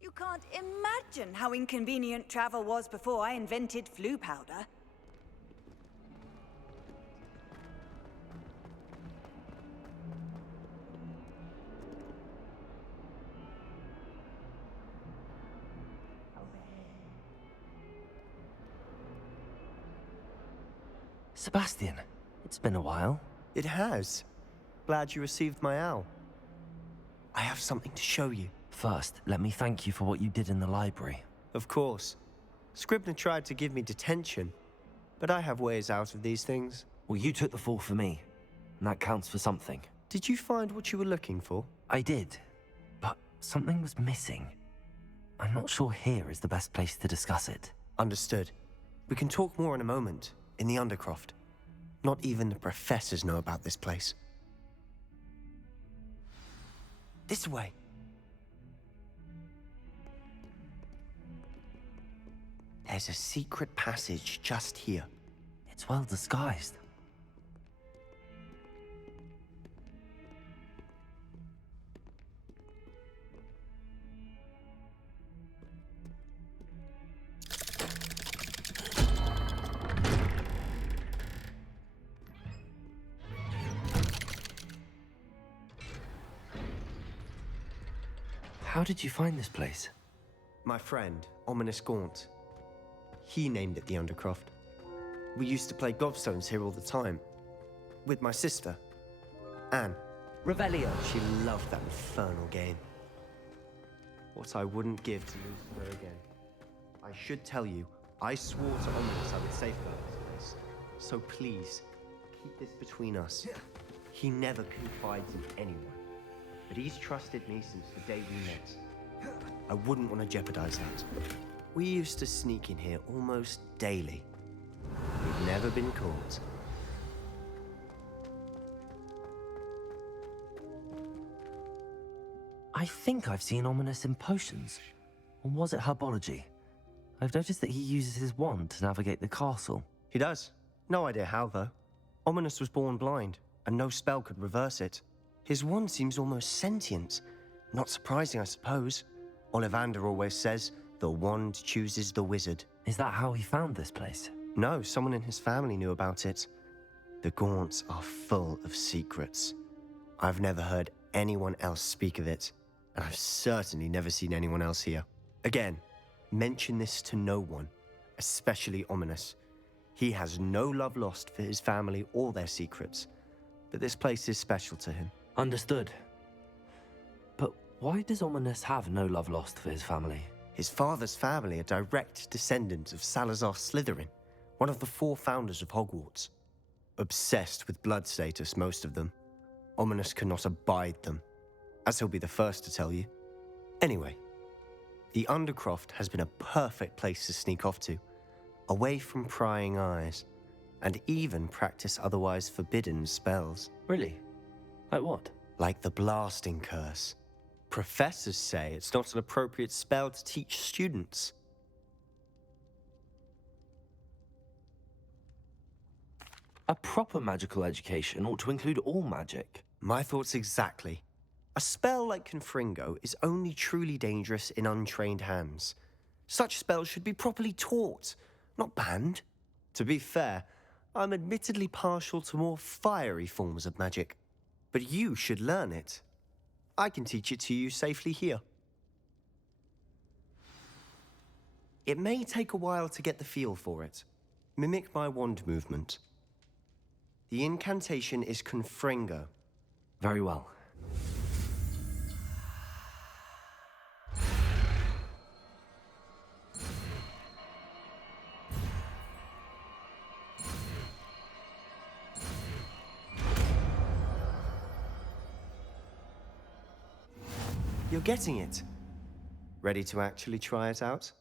You can't imagine how inconvenient travel was before I invented flu powder. Sebastian, it's been a while. It has. Glad you received my owl. I have something to show you. First, let me thank you for what you did in the library. Of course. Scribner tried to give me detention, but I have ways out of these things. Well, you took the fall for me, and that counts for something. Did you find what you were looking for? I did, but something was missing. I'm not sure here is the best place to discuss it. Understood. We can talk more in a moment, in the Undercroft. Not even the professors know about this place. This way. There's a secret passage just here. It's well disguised. How did you find this place? My friend, Ominous Gaunt. He named it the Undercroft. We used to play gobstones here all the time. With my sister, Anne. Revelio. She loved that infernal game. What I wouldn't give to lose her again. I should tell you, I swore to Ominous I would safeguard this place. So please, keep this between us. He never confides in anyone. But he's trusted me since the day we met. I wouldn't want to jeopardize that. We used to sneak in here almost daily. We've never been caught. I think I've seen Ominous in potions. Or was it herbology? I've noticed that he uses his wand to navigate the castle. He does. No idea how, though. Ominous was born blind, and no spell could reverse it. His wand seems almost sentient. Not surprising, I suppose. Ollivander always says, the wand chooses the wizard. Is that how he found this place? No, someone in his family knew about it. The Gaunts are full of secrets. I've never heard anyone else speak of it, and I've certainly never seen anyone else here. Again, mention this to no one, especially Ominous. He has no love lost for his family or their secrets, but this place is special to him. Understood. But why does Ominous have no love lost for his family? His father's family are direct descendants of Salazar Slytherin, one of the 4 founders of Hogwarts. Obsessed with blood status, most of them. Ominous cannot abide them, as he'll be the first to tell you. Anyway, the Undercroft has been a perfect place to sneak off to, away from prying eyes, and even practice otherwise forbidden spells. Really? Like what? Like the blasting curse. Professors say it's not an appropriate spell to teach students. A proper magical education ought to include all magic. My thoughts exactly. A spell like Confringo is only truly dangerous in untrained hands. Such spells should be properly taught, not banned. To be fair, I'm admittedly partial to more fiery forms of magic. But you should learn it. I can teach it to you safely here. It may take a while to get the feel for it. Mimic my wand movement. The incantation is Confringo. Very well. You're getting it. Ready to actually try it out?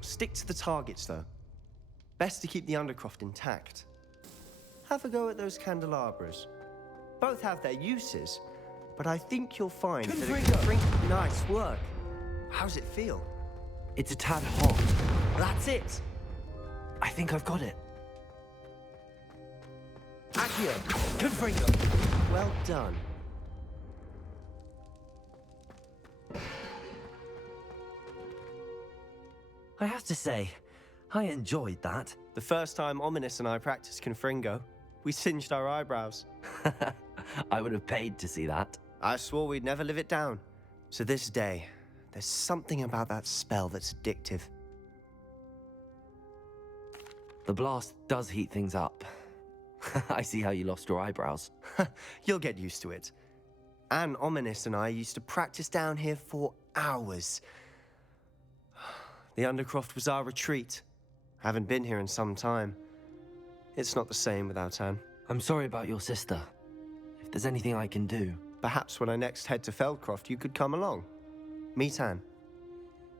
Stick to the targets, though. Best to keep the Undercroft intact. Have a go at those candelabras. Both have their uses, but I think you'll find that Nice work. How's it feel? It's a tad hot. That's it! I think I've got it. Accio! Confringo! Well done. I have to say, I enjoyed that. The first time Ominous and I practiced Confringo, we singed our eyebrows. I would have paid to see that. I swore we'd never live it down. So this day, there's something about that spell that's addictive. The blast does heat things up. I see how you lost your eyebrows. You'll get used to it. Anne, Ominous, and I used to practice down here for hours. The Undercroft was our retreat. Haven't been here in some time. It's not the same without Anne. I'm sorry about your sister. If there's anything I can do... Perhaps when I next head to Feldcroft, you could come along. Meet Anne.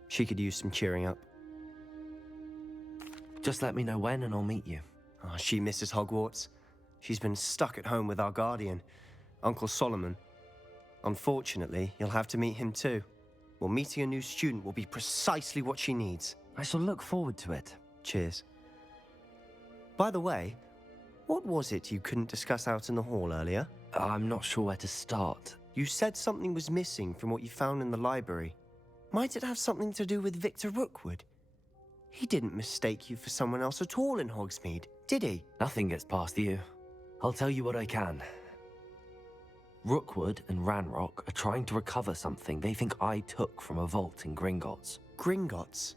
She could use some cheering up. Just let me know when and I'll meet you. Oh, she misses Hogwarts. She's been stuck at home with our guardian, Uncle Solomon. Unfortunately, you'll have to meet him too. Well, meeting a new student will be precisely what she needs. I shall look forward to it. Cheers. By the way, what was it you couldn't discuss out in the hall earlier? I'm not sure where to start. You said something was missing from what you found in the library. Might it have something to do with Victor Rookwood? He didn't mistake you for someone else at all in Hogsmeade, did he? Nothing gets past you. I'll tell you what I can. Rookwood and Ranrock are trying to recover something they think I took from a vault in Gringotts. Gringotts?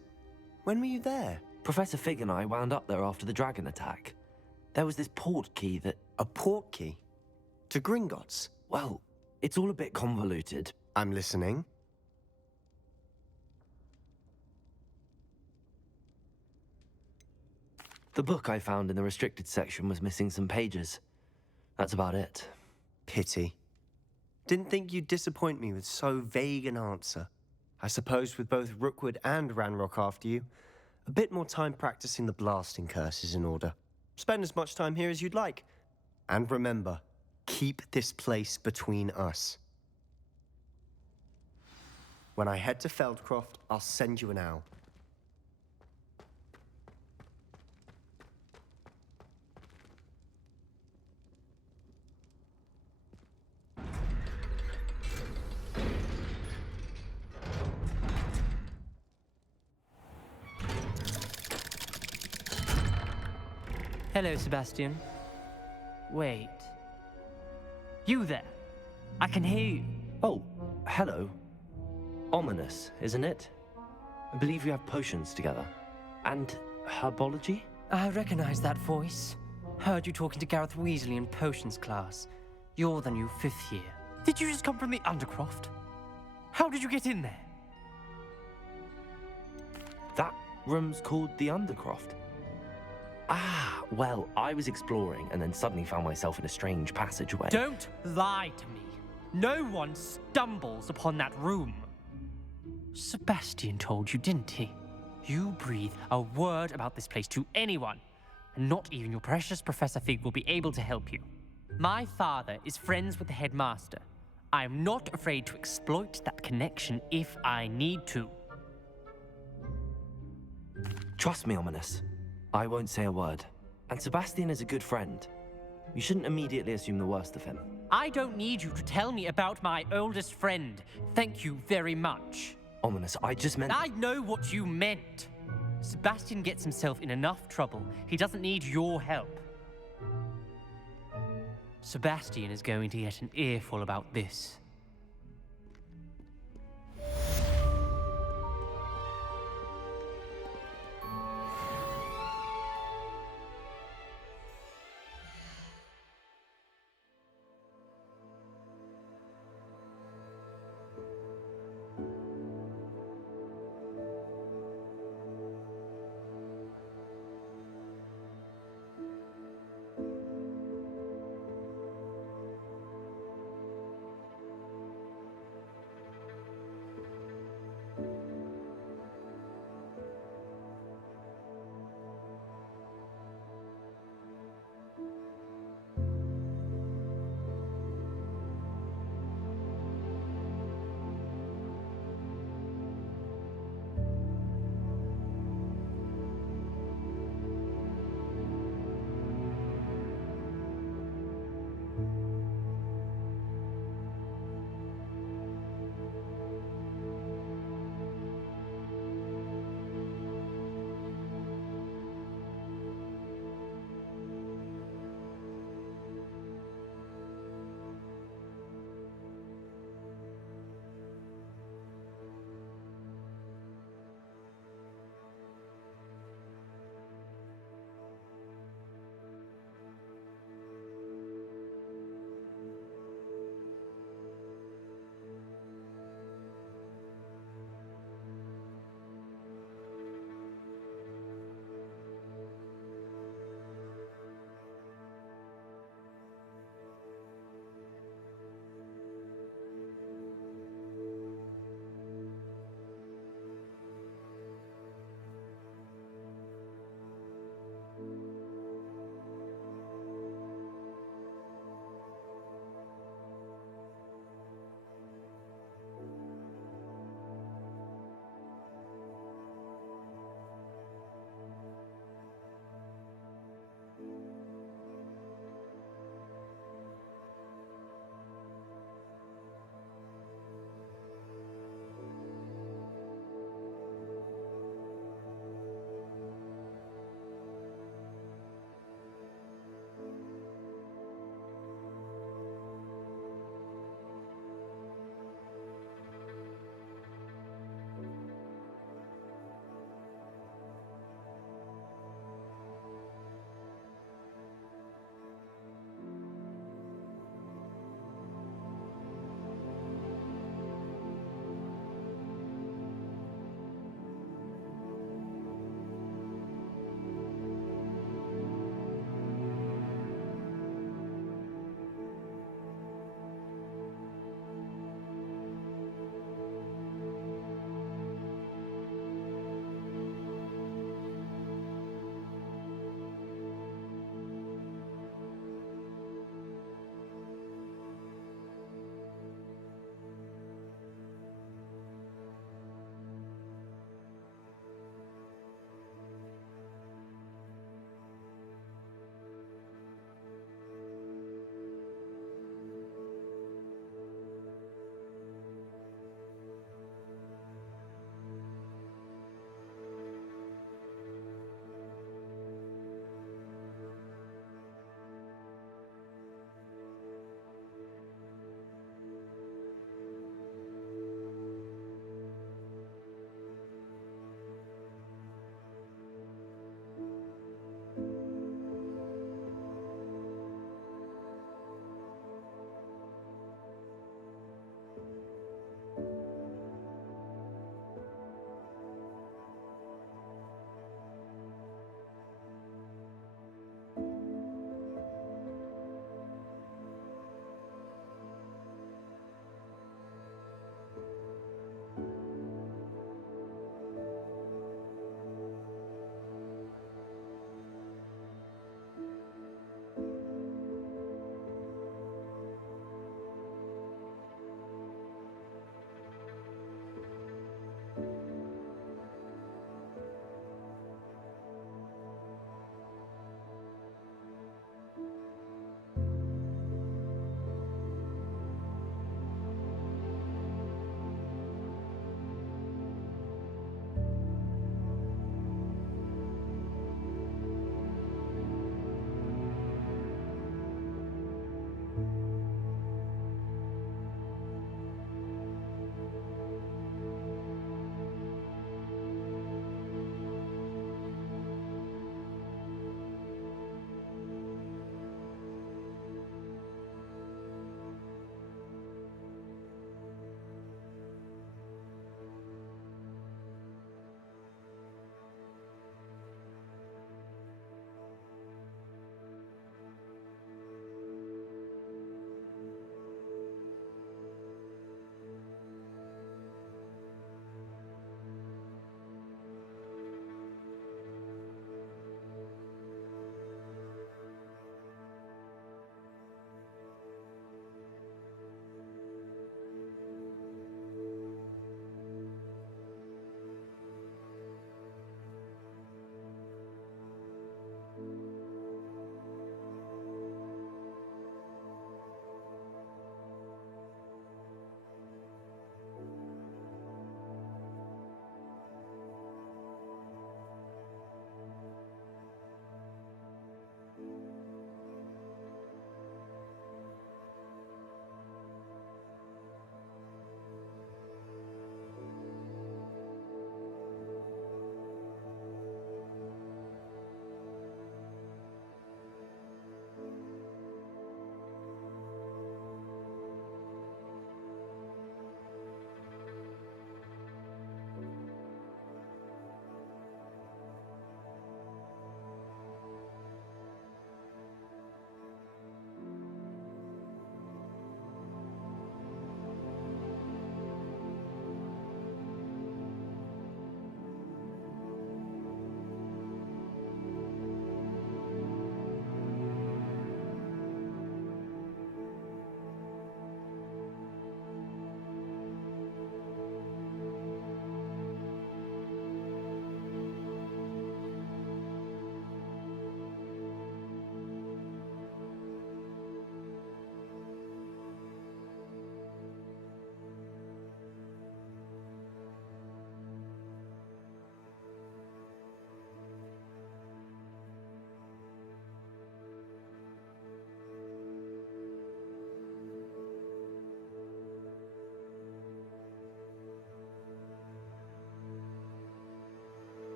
When were you there? Professor Fig and I wound up there after the dragon attack. There was this port key that... A port key? To Gringotts? Well, it's all a bit convoluted. I'm listening. The book I found in the restricted section was missing some pages. That's about it. Pity. Didn't think you'd disappoint me with so vague an answer. I suppose with both Rookwood and Ranrock after you, a bit more time practicing the blasting curse is in order. Spend as much time here as you'd like. And remember, keep this place between us. When I head to Feldcroft, I'll send you an owl. Hello, Sebastian. Wait. You there? I can hear you. Oh, hello. Ominous, isn't it? I believe you have potions together. And herbology? I recognize that voice. Heard you talking to Gareth Weasley in potions class. You're the new 5th year. Did you just come from the Undercroft? How did you get in there? That room's called the Undercroft. Ah, well, I was exploring and then suddenly found myself in a strange passageway. Don't lie to me. No one stumbles upon that room. Sebastian told you, didn't he? You breathe a word about this place to anyone, and not even your precious Professor Fig will be able to help you. My father is friends with the headmaster. I am not afraid to exploit that connection if I need to. Trust me, Ominous. I won't say a word. And Sebastian is a good friend. You shouldn't immediately assume the worst of him. I don't need you to tell me about my oldest friend. Thank you very much. Ominous, I just meant... I know what you meant. Sebastian gets himself in enough trouble. He doesn't need your help. Sebastian is going to get an earful about this.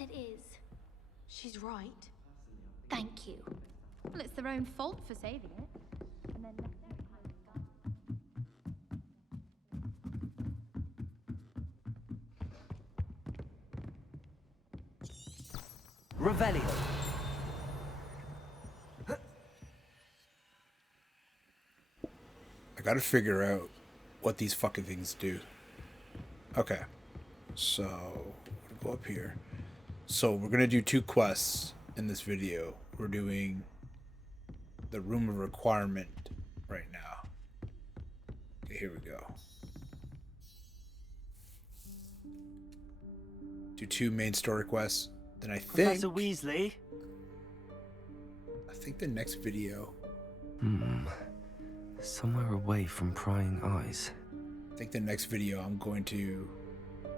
it is. She's right. Thank you. Well, it's their own fault for saving it. And then Revelio. I gotta figure out what these fucking things do. Okay. So, we'll go up here. So, we're gonna do 2 quests in this video. We're doing the Room of Requirement right now. Okay, here we go. Do 2 main story quests. Then I think... Professor Weasley. I think the next video... Somewhere away from prying eyes. I think the next video I'm going to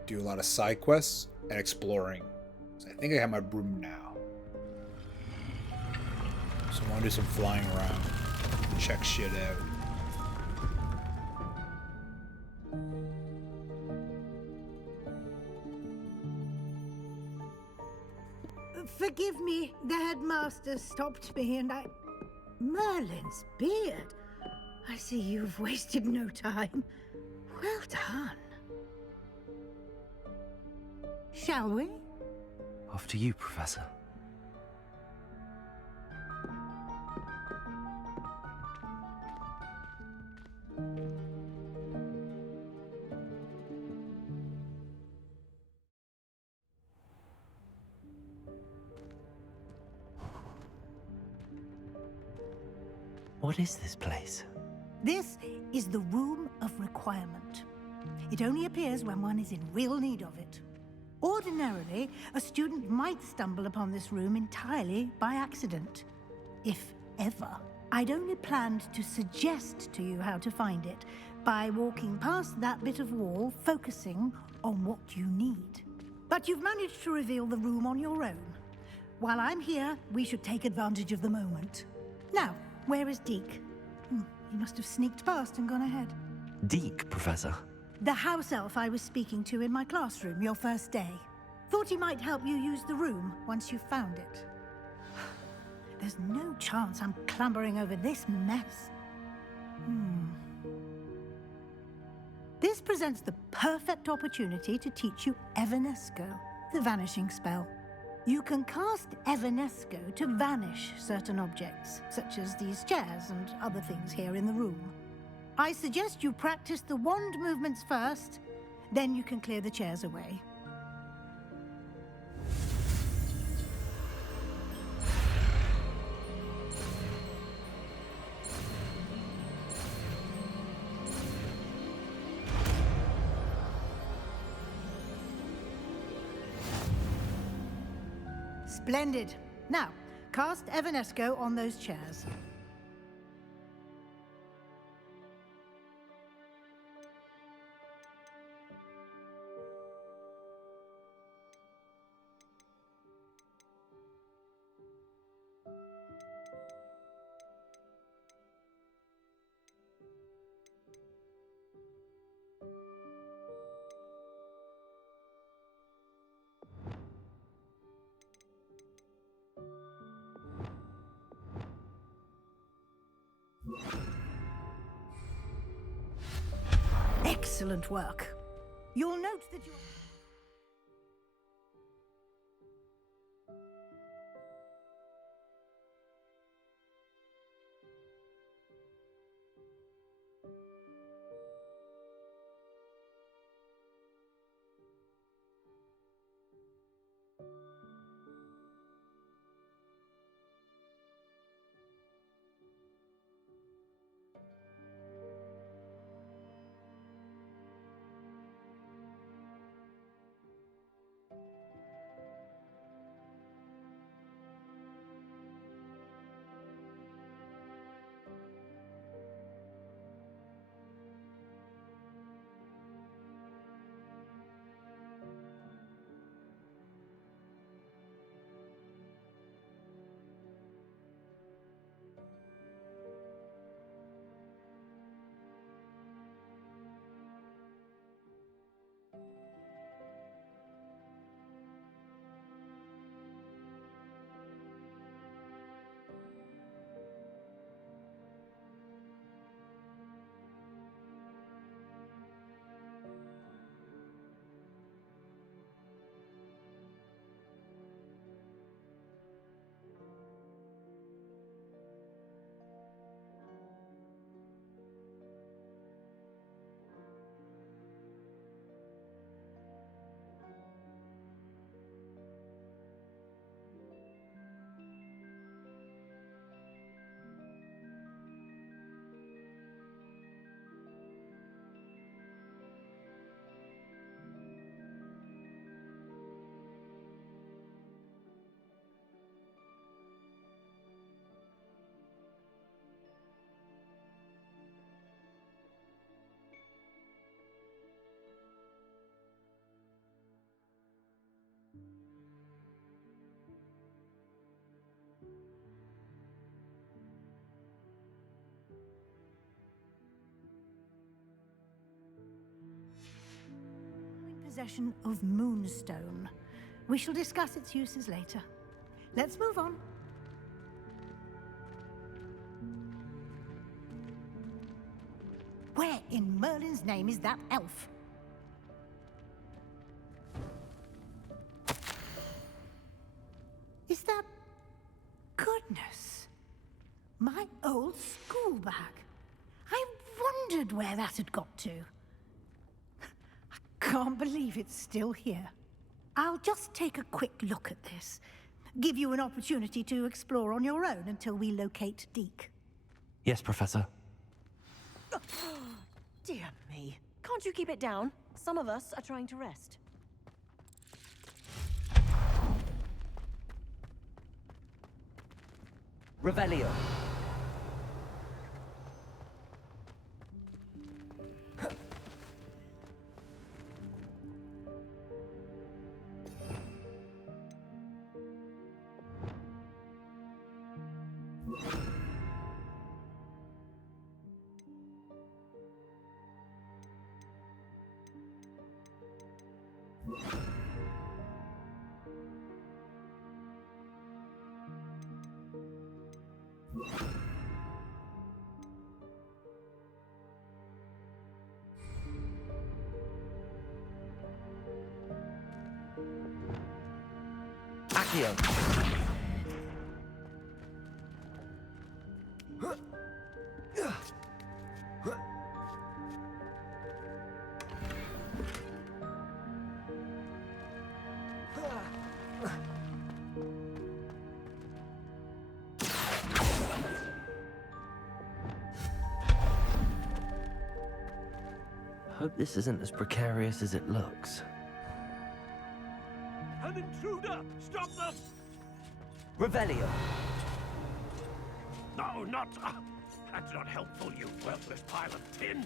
do a lot of side quests and exploring. So I think I have my broom now. So I want to do some flying around, check shit out. Forgive me, the headmaster stopped me and I... Merlin's beard. I see you've wasted no time. Well done. Shall we? After you, Professor. What is this place? This is the Room of Requirement. It only appears when one is in real need of it. Ordinarily, a student might stumble upon this room entirely by accident, if ever. I'd only planned to suggest to you how to find it by walking past that bit of wall, focusing on what you need. But you've managed to reveal the room on your own. While I'm here, we should take advantage of the moment. Now, where is Deke? He must have sneaked past and gone ahead. Deke, Professor. The house elf I was speaking to in my classroom your first day. Thought he might help you use the room once you found it. There's no chance I'm clambering over this mess. This presents the perfect opportunity to teach you Evanesco, the vanishing spell. You can cast Evanesco to vanish certain objects, such as these chairs and other things here in the room. I suggest you practice the wand movements first, then you can clear the chairs away. Splendid. Now, cast Evanesco on those chairs. Excellent work. You'll note that you... possession of Moonstone. We shall discuss its uses later. Let's move on. Where in Merlin's name is that elf? Is that... Goodness. My old school bag. I wondered where that had got to. I can't believe it's still here. I'll just take a quick look at this. Give you an opportunity to explore on your own until we locate Deke. Yes, Professor. Dear me. Can't you keep it down? Some of us are trying to rest. Revelio. Accio. Hope this isn't as precarious as it looks. An intruder! Stop them! Revelio. No, not... that's not helpful, you worthless pile of tin!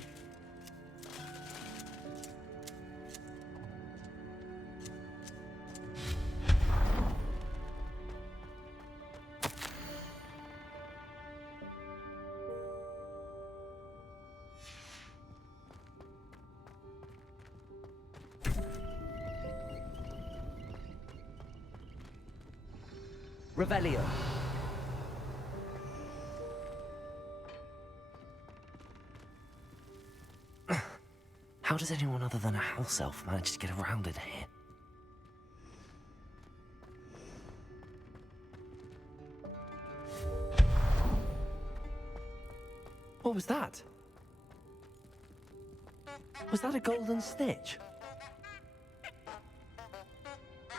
Revelio. How does anyone other than a house elf manage to get around in here? What was that? Was that a golden snitch?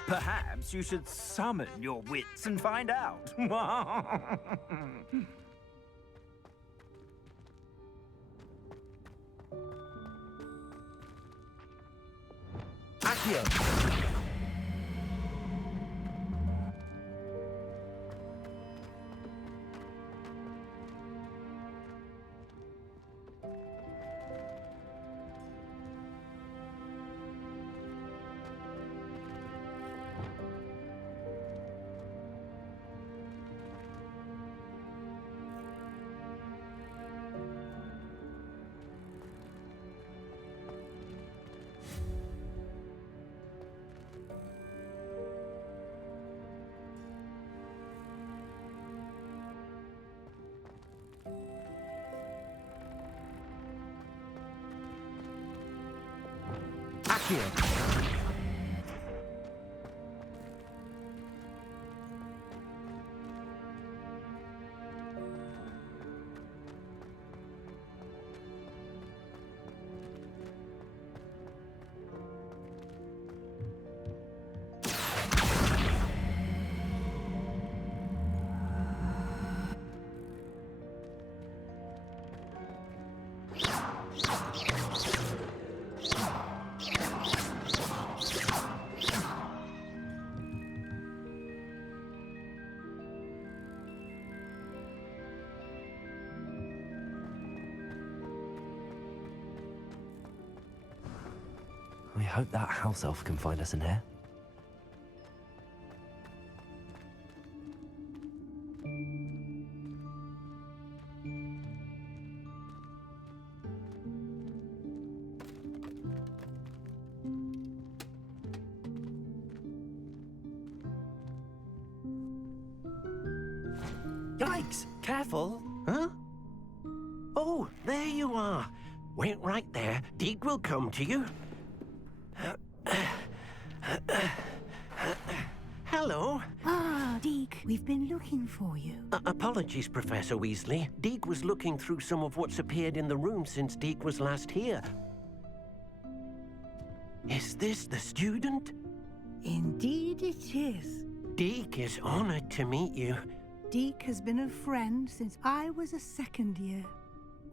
Perhaps you should summon your wits and find out. Accio. Accio. We hope that house elf can find us in here. Yikes! Careful! Huh? Oh, there you are. Wait right there. Deke will come to you. Hello. Ah, Deke, we've been looking for you. Apologies, Professor Weasley. Deke was looking through some of what's appeared in the room since Deke was last here. Is this the student? Indeed it is. Deke is honored to meet you. Deke has been a friend since I was a second year.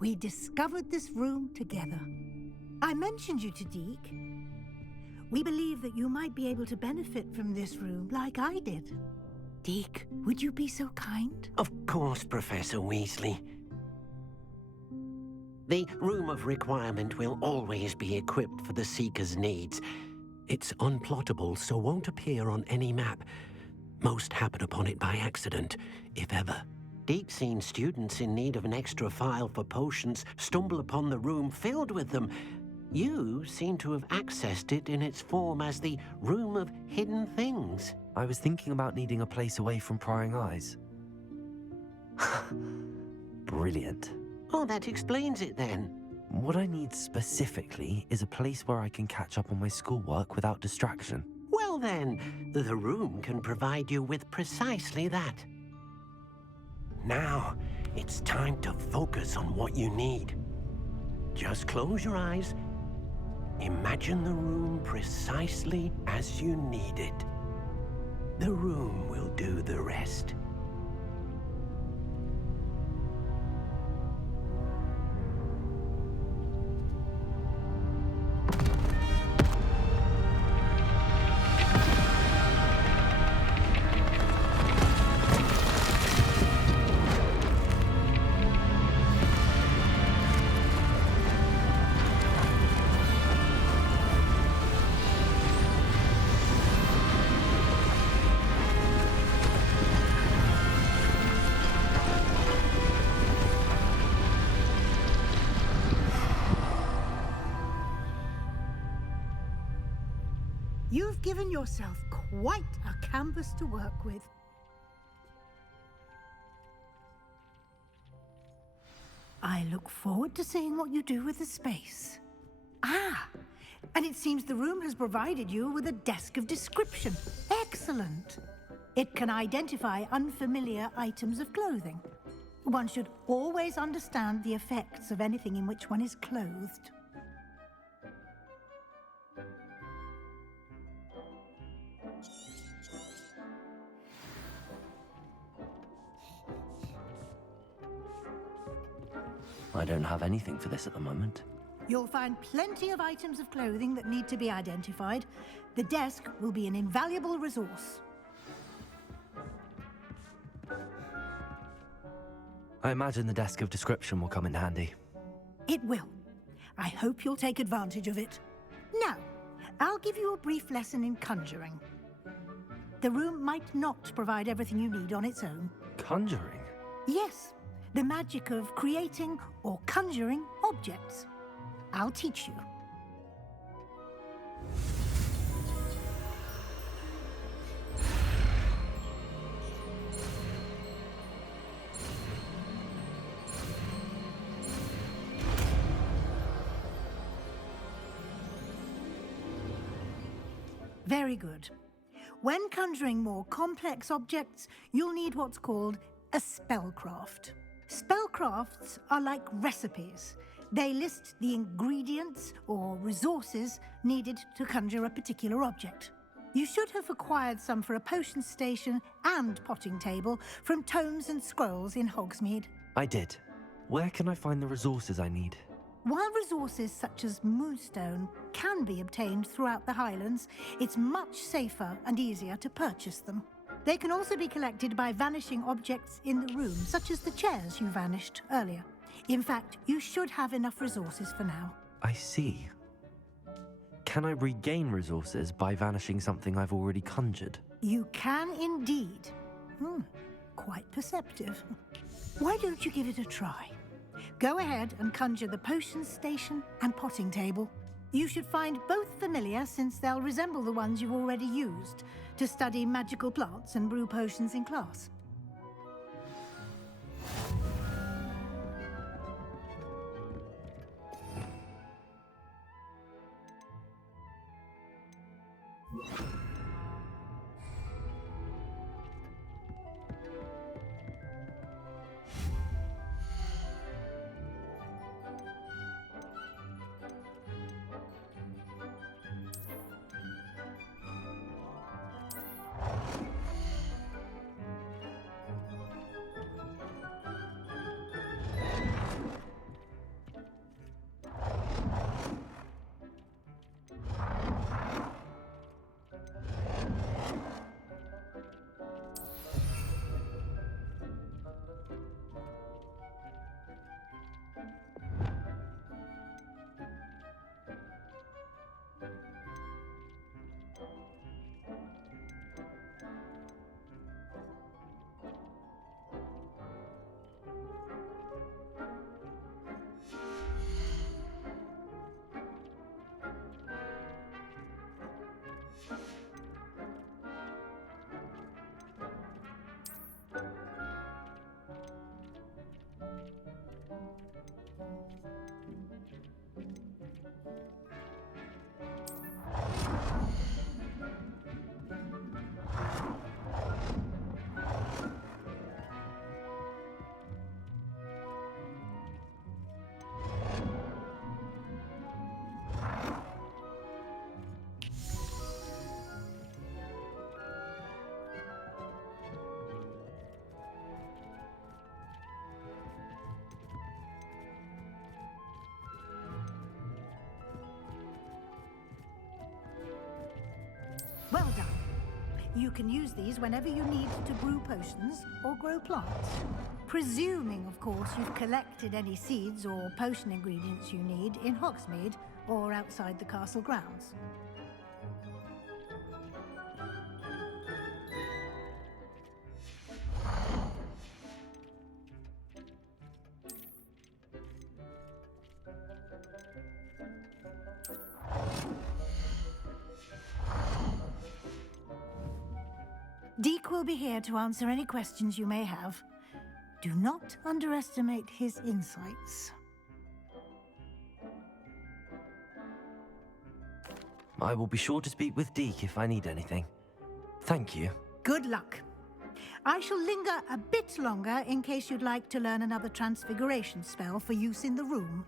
We discovered this room together. I mentioned you to Deke. We believe that you might be able to benefit from this room like I did. Deke, would you be so kind? Of course, Professor Weasley. The Room of Requirement will always be equipped for the Seeker's needs. It's unplottable, so won't appear on any map. Most happen upon it by accident, if ever. Deke's seen students in need of an extra file for potions stumble upon the room filled with them. You seem to have accessed it in its form as the Room of Hidden Things. I was thinking about needing a place away from prying eyes. Brilliant. Oh, that explains it then. What I need specifically is a place where I can catch up on my schoolwork without distraction. Well then, the room can provide you with precisely that. Now, it's time to focus on what you need. Just close your eyes. Imagine the room precisely as you need it. The room will do the rest. You've given yourself quite a canvas to work with. I look forward to seeing what you do with the space. Ah, and it seems the room has provided you with a desk of description. Excellent. It can identify unfamiliar items of clothing. One should always understand the effects of anything in which one is clothed. I don't have anything for this at the moment. You'll find plenty of items of clothing that need to be identified. The desk will be an invaluable resource. I imagine the desk of description will come in handy. It will. I hope you'll take advantage of it. Now, I'll give you a brief lesson in conjuring. The room might not provide everything you need on its own. Conjuring? Yes, the magic of creating or conjuring objects. I'll teach you. Very good. When conjuring more complex objects, you'll need what's called a spellcraft. Spellcrafts are like recipes. They list the ingredients or resources needed to conjure a particular object. You should have acquired some for a potion station and potting table from tomes and scrolls in Hogsmeade. I did. Where can I find the resources I need? While resources such as moonstone can be obtained throughout the Highlands, it's much safer and easier to purchase them. They can also be collected by vanishing objects in the room, such as the chairs you vanished earlier. In fact, you should have enough resources for now. I see. Can I regain resources by vanishing something I've already conjured? You can indeed. Quite perceptive. Why don't you give it a try? Go ahead and conjure the potion station and potting table. You should find both familiar, since they'll resemble the ones you've already used to study magical plants and brew potions in class. Well done. You can use these whenever you need to brew potions or grow plants. Presuming, of course, you've collected any seeds or potion ingredients you need in Hogsmeade or outside the castle grounds. Deke will be here to answer any questions you may have. Do not underestimate his insights. I will be sure to speak with Deke if I need anything. Thank you. Good luck. I shall linger a bit longer in case you'd like to learn another transfiguration spell for use in the room.